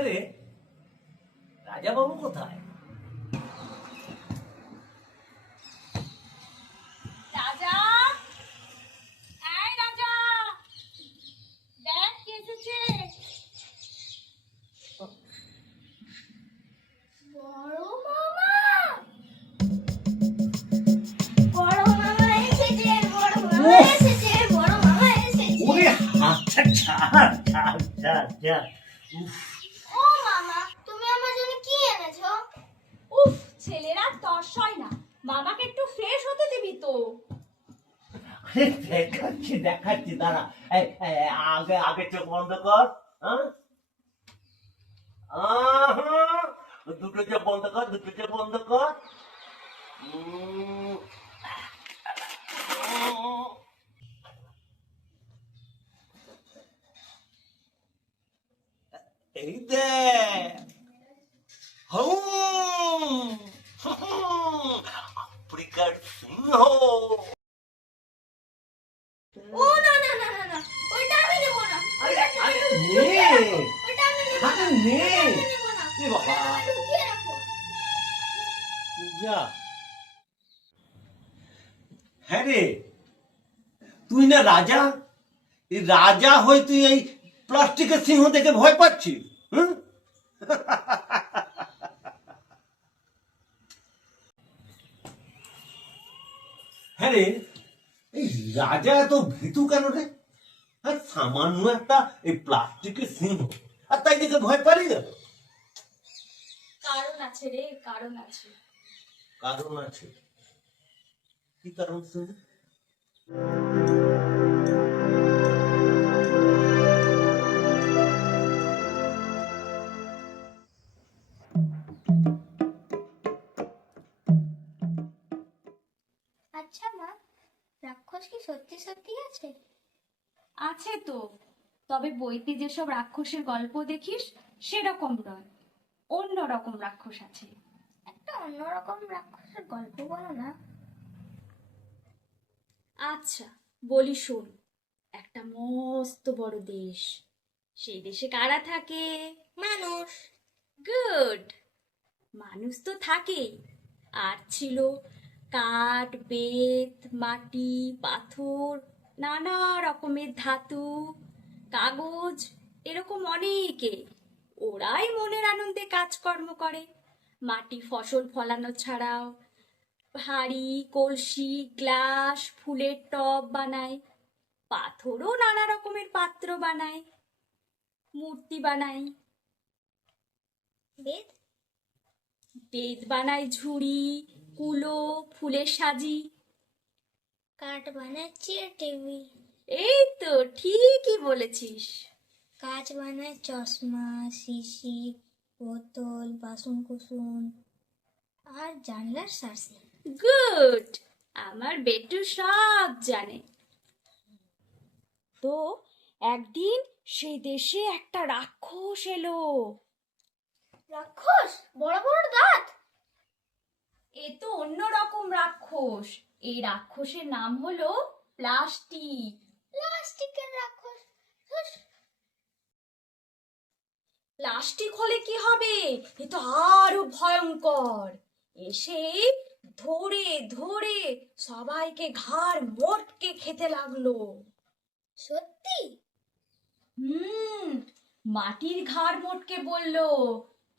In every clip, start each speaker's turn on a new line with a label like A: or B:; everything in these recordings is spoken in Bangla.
A: আরে রে রাজাবাবু কোথায়?
B: রাজা! রাজা! দেখ কে এসেছে। বড় মামা! বড় মামা এসেছে বড় মামা এসেছে বড় মামা এসেছে।
C: ওরে আচ্ছা আচ্ছা আচ্ছা আচ্ছা উফ! ছেলেরা তর সয় না। মামাকে একটু ফ্রেশ হতে দিবি তো।
A: দেখাচ্ছি দেখাচ্ছি, দাঁড়া। আগে আগে চোখ বন্ধ কর হ্যাঁ? দুটো চোখ বন্ধ কর, দুটো চোখ বন্ধ কর। এই দে হুম আফ্রিকার সিংহ
B: ও না না না না না ওইটা আমি নেব না
A: আরে
B: ওইটা
A: আরে
B: আমি
A: নে
B: ওইটা আমি নেব
A: আরে
B: না
A: নে
B: আমি নেব না
A: এ বাবা
B: ওটা লুকিয়ে রাখো
A: যা হ্যাঁ রে তুই না রাজা এই রাজা হয়ে তুই এই প্লাস্টিকের সিংহ দেখে ভয় পাচ্ছিস হুম রে এই রাজা এত ভীতু কেন রে? আর সামান্য একটা এই প্লাস্টিকের সিংহ। আর তাই দেখে ভয় পারি না
C: কারণ আছে রে কারণ আছে।
A: কারণ আছে। কি কারণ শুনি
B: রাক্ষস কি সত্যি সত্যি আছে?
C: আছে তো। তবে বইতে যেসব রাক্ষসের গল্প দেখিস সেরকম নয়। অন্য রকম রাক্ষস আছে।
B: একটা অন্যরকম রাক্ষসের গল্প বলো না।
C: আচ্ছা বলি শোন। একটা মস্ত বড় দেশ। সেই দেশে কারা থাকে?
B: মানুষ।
C: গুড। মানুষ তো থাকেই। আর ছিল কাঠ বেত মাটি পাথর নানা রকমের ধাতু কাগজ এরকম অনেকে। ওরাই মনের আনন্দে কাজকর্ম করে। মাটি ফসল ফলানো ছাড়াও হাঁড়ি কলসি গ্লাস ফুলের টব বানায়। পাথরও নানা রকমের পাত্র বানায়। মূর্তি বানায়।
B: বেদ
C: বেদ বানায় ঝুড়ি কুলো ফুলের সাজি।
B: কাঠ বানায় চেয়ার টেবিল
C: এই তো ঠিকই বলেছিস।
B: কাঁচ বানায় চশমা শিশি বোতল বাসন কুসুন আর জানলার সারসি।
C: গুড! আমার বেটু সব জানে। তো একদিন সেই দেশে একটা রাক্ষস এলো।
B: রাক্ষস? বড় বড় দাঁত?
C: এ তো অন্য রকম রাক্ষস। এই রাক্ষসের নাম হলো প্লাস্টিক।
B: প্লাস্টিকের রাক্ষস।
C: প্লাস্টিক হলে কি হবে? এ তো আরও ভয়ঙ্কর। এসে ধরে ধরে সবাইকে ঘাড় মোটকে খেতে লাগল।
B: সত্যি?
C: হুম মাটির ঘাড় মোটকে বলল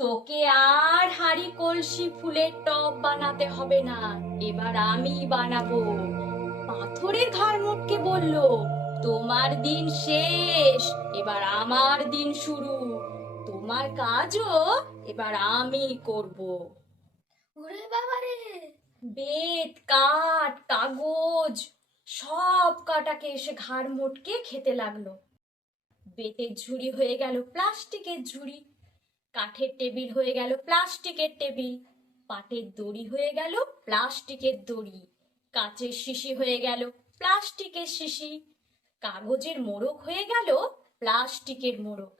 C: তোকে আর হাড়ি কলসি ফুলের টব বানাতে হবে না। এবার আমি বানাবো। পাথরের ঘাড় মোটকে বলল তোমার দিন শেষ এবার আমার দিন শুরু। তোমার কাজও এবার আমি করব।
B: ওরে বাবারে
C: বেত কাঠ কাগজ সব কাটাকে এসে ঘাড় মোটকে খেতে লাগল। বেতের ঝুড়ি হয়ে গেল প্লাস্টিকের ঝুড়ি। কাঠের টেবিল হয়ে গেল প্লাস্টিকের টেবিল। পাটের দড়ি হয়ে গেল প্লাস্টিকের দড়ি। কাচের শিশি হয়ে গেল প্লাস্টিকের শিশি। কাগজের মোড়ক হয়ে গেল প্লাস্টিকের মোড়ক।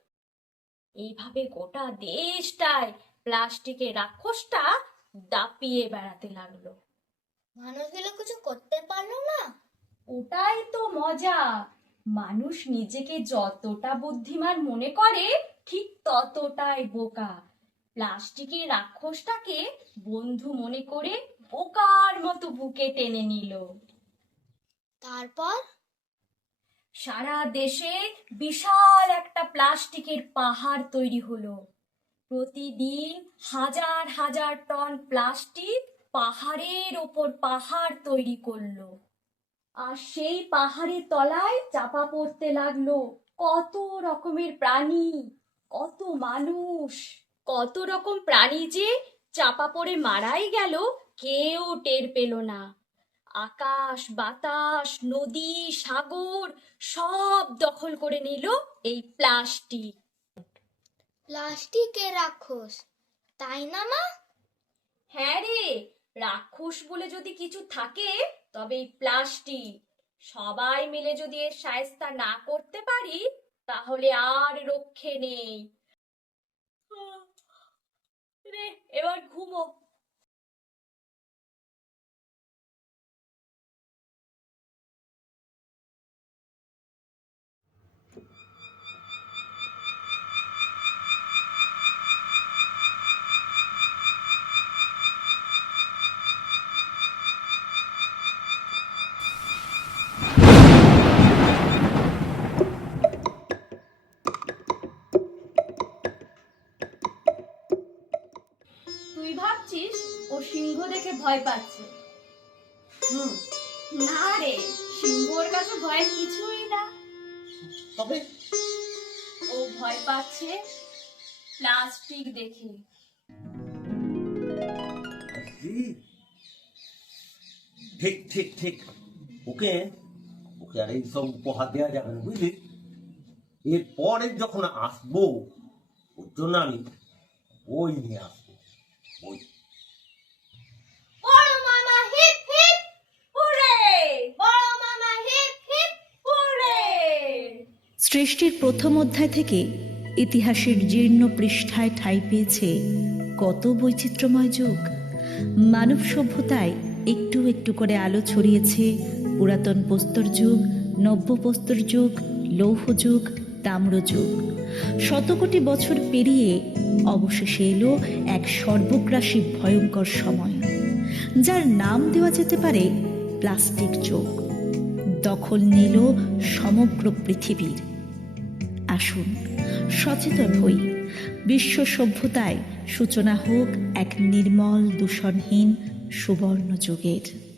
C: এইভাবে গোটা দেশটায় প্লাস্টিকের রাক্ষসটা দাপিয়ে বেড়াতে লাগল।
B: মানুষগুলো কিছু করতে পারল না?
C: ওটাই তো মজা। মানুষ নিজেকে যতটা বুদ্ধিমান মনে করে ঠিক ততটাই বোকা। প্লাস্টিকের রাক্ষসটাকে বন্ধু মনে করে বোকার মতো বুকে টেনে নিল।
B: তারপর?
C: সারা দেশে বিশাল একটা প্লাস্টিকের পাহাড় তৈরি হলো। প্রতিদিন হাজার হাজার টন প্লাস্টিক পাহাড়ের ওপর পাহাড় তৈরি করল। আর সেই পাহাড়ের তলায় চাপা পড়তে লাগল কত রকমের প্রাণী। কত মানুষ কত রকম প্রাণী যে চাপা পড়ে মারাই গেল কেউ টের পেল না। আকাশ বাতাস নদী সাগর সব দখল করে নিল এই প্লাস্টিক।
B: প্লাস্টিকে রাক্ষস তাই না মা?
C: হ্যাঁ রে রাক্ষস বলে যদি কিছু থাকে তবে এই প্লাস্টিক। সবাই মিলে যদি এর সায়স্তা না করতে পারি তাহলে আর রক্ষে নেই। রে এবার ঘুমো। তুই ভাবছিস ও সিংহ দেখে ভয় পাচ্ছে?
A: হুম
C: না রে সিংহর কাছে ভয় কিছুই না।
A: তবে?
C: ও ভয় পাচ্ছে প্লাস্টিক দেখে।
A: ঠিক ঠিক ঠিক। ওকে ওকে আর এইসব উপহার দেওয়া যাবে না বুঝলি? এরপরে যখন আসব ওর জন্য আমি বই নিয়ে আসব বই
B: বড় মামা হিপ হিপ
C: হুরে
B: বড় মামা হিপ হিপ
C: হুরে
D: সৃষ্টির প্রথম অধ্যায় থেকে ইতিহাসের জীর্ণ পৃষ্ঠায় ঠাঁই পেয়েছে কত বৈচিত্র্যময় যুগ। মানব সভ্যতায় একটু একটু করে আলো ছড়িয়েছে পুরাতন প্রস্তর যুগ, নব্য প্রস্তর যুগ, লৌহ যুগ, তাম্র যুগ। শতকোটি বছর পেরিয়ে অবশেষে এলো এক সর্বগ্রাসী ভয়ঙ্কর সময়, যার নাম দেওয়া যেতে পারে প্লাস্টিক যুগ। দখল নিল সমগ্র পৃথিবীর। আসুন। সচেতন হই। বিশ্ব সভ্যতায় সূচনা হোক এক নির্মল দূষণহীন সুবর্ণ যুগের